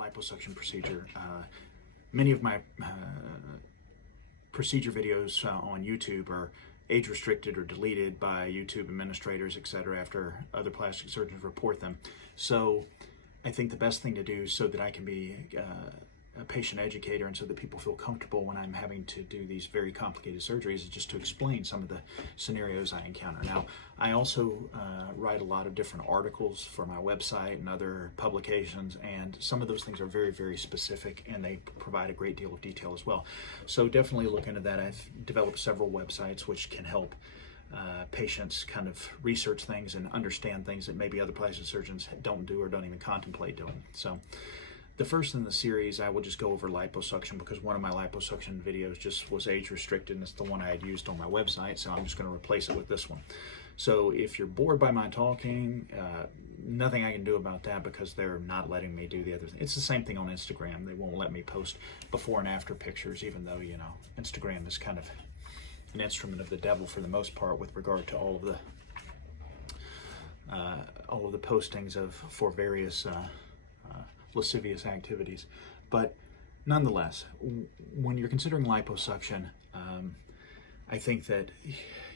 liposuction procedure. Many of my procedure videos on YouTube are age restricted or deleted by YouTube administrators, etc., after other plastic surgeons report them. So I think the best thing to do so that I can be a patient educator and so that people feel comfortable when I'm having to do these very complicated surgeries is just to explain some of the scenarios I encounter. Now, I also write a lot of different articles for my website and other publications, and some of those things are very, very specific, and they provide a great deal of detail as well. So definitely look into that. I've developed several websites which can help patients kind of research things and understand things that maybe other plastic surgeons don't do or don't even contemplate doing. So the first in the series, I will just go over liposuction because one of my liposuction videos just was age restricted, and it's the one I had used on my website, so I'm just going to replace it with this one. So if you're bored by my talking, nothing I can do about that because they're not letting me do the other thing. It's the same thing on Instagram. They won't let me post before and after pictures, even though, you know, Instagram is kind of an instrument of the devil for the most part with regard to all of the postings for various lascivious activities. But nonetheless, when you're considering liposuction, I think that,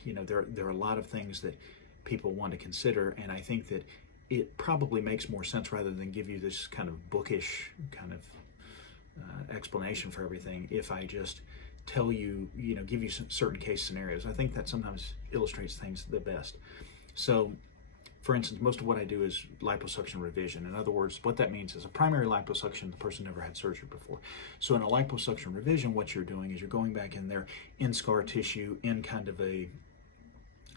you know, there are a lot of things that people want to consider, and I think that it probably makes more sense rather than give you this kind of bookish kind of explanation for everything if I just tell you, you know, give you some certain case scenarios. I think that sometimes illustrates things the best. So for instance, most of what I do is liposuction revision. In other words, what that means is a primary liposuction, the person never had surgery before. So in a liposuction revision, what you're doing is you're going back in there in scar tissue in kind of a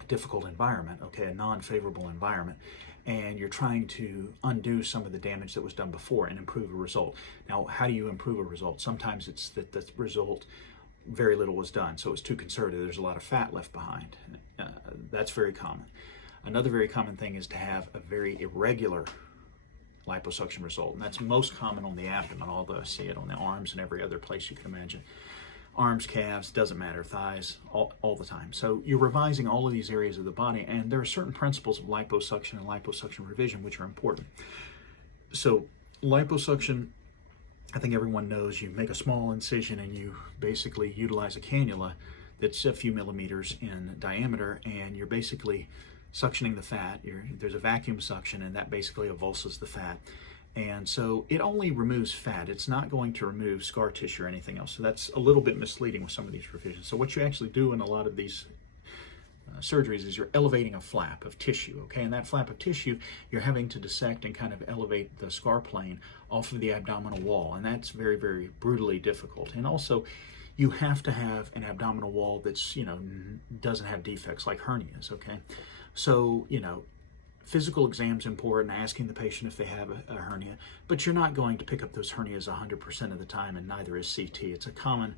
difficult environment, okay, a non-favorable environment, and you're trying to undo some of the damage that was done before and improve a result. Now, how do you improve a result? Sometimes it's that the result, very little was done, so it's too conservative. There's a lot of fat left behind. That's very common. Another very common thing is to have a very irregular liposuction result, and that's most common on the abdomen, although I see it on the arms and every other place you can imagine. Arms, calves, doesn't matter, thighs, all the time. So you're revising all of these areas of the body, and there are certain principles of liposuction and liposuction revision which are important. So liposuction, I think everyone knows, you make a small incision and you basically utilize a cannula that's a few millimeters in diameter, and you're basically suctioning the fat. There's a vacuum suction, and that basically avulses the fat. And so it only removes fat. It's not going to remove scar tissue or anything else. So that's a little bit misleading with some of these revisions. So what you actually do in a lot of these surgeries is you're elevating a flap of tissue, okay? And that flap of tissue, you're having to dissect and kind of elevate the scar plane off of the abdominal wall. And that's very, very brutally difficult. And also, you have to have an abdominal wall that's, you know, doesn't have defects like hernias, okay? So, you know, physical exam's important, asking the patient if they have a hernia, but you're not going to pick up those hernias 100% of the time, and neither is CT. It's a common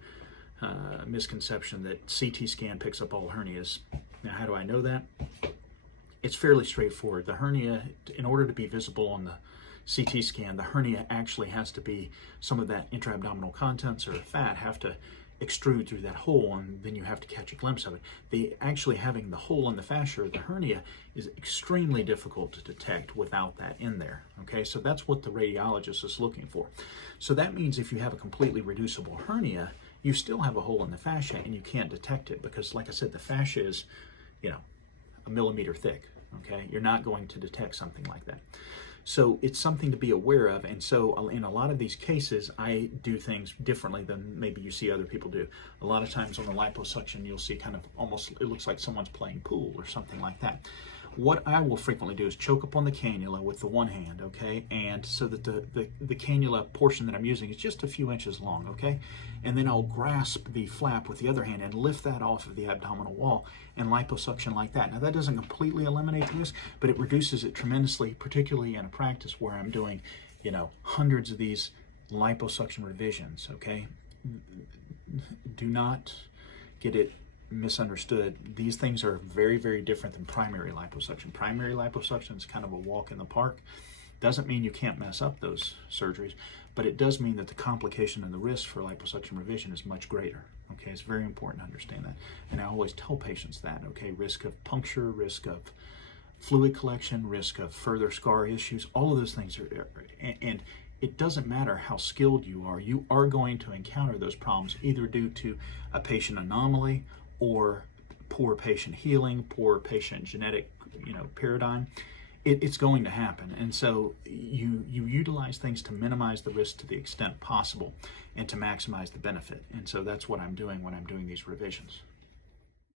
misconception that CT scan picks up all hernias. Now, how do I know that? It's fairly straightforward. The hernia, in order to be visible on the CT scan, the hernia actually has to be, some of that intra-abdominal contents or fat have to extrude through that hole, and then you have to catch a glimpse of it. Actually having the hole in the fascia or the hernia is extremely difficult to detect without that in there, okay? So that's what the radiologist is looking for. So that means if you have a completely reducible hernia, you still have a hole in the fascia and you can't detect it because, like I said, the fascia is, you know, a millimeter thick, okay? You're not going to detect something like that. So it's something to be aware of, and so in a lot of these cases, I do things differently than maybe you see other people do. A lot of times on the liposuction, you'll see kind of almost, it looks like someone's playing pool or something like that. What I will frequently do is choke up on the cannula with the one hand, okay? And so that the cannula portion that I'm using is just a few inches long, okay? And then I'll grasp the flap with the other hand and lift that off of the abdominal wall and liposuction like that. Now that doesn't completely eliminate this, but it reduces it tremendously, particularly in a practice where I'm doing, you know, hundreds of these liposuction revisions, okay? Do not get it misunderstood. These things are very, very different than primary liposuction. Primary liposuction is kind of a walk in the park. Doesn't mean you can't mess up those surgeries, but it does mean that the complication and the risk for liposuction revision is much greater. Okay, it's very important to understand that. And I always tell patients that, okay, risk of puncture, risk of fluid collection, risk of further scar issues, all of those things are, and it doesn't matter how skilled you are going to encounter those problems either due to a patient anomaly or poor patient healing, poor patient genetic, paradigm. It's going to happen. And so you utilize things to minimize the risk to the extent possible and to maximize the benefit. And so that's what I'm doing when I'm doing these revisions.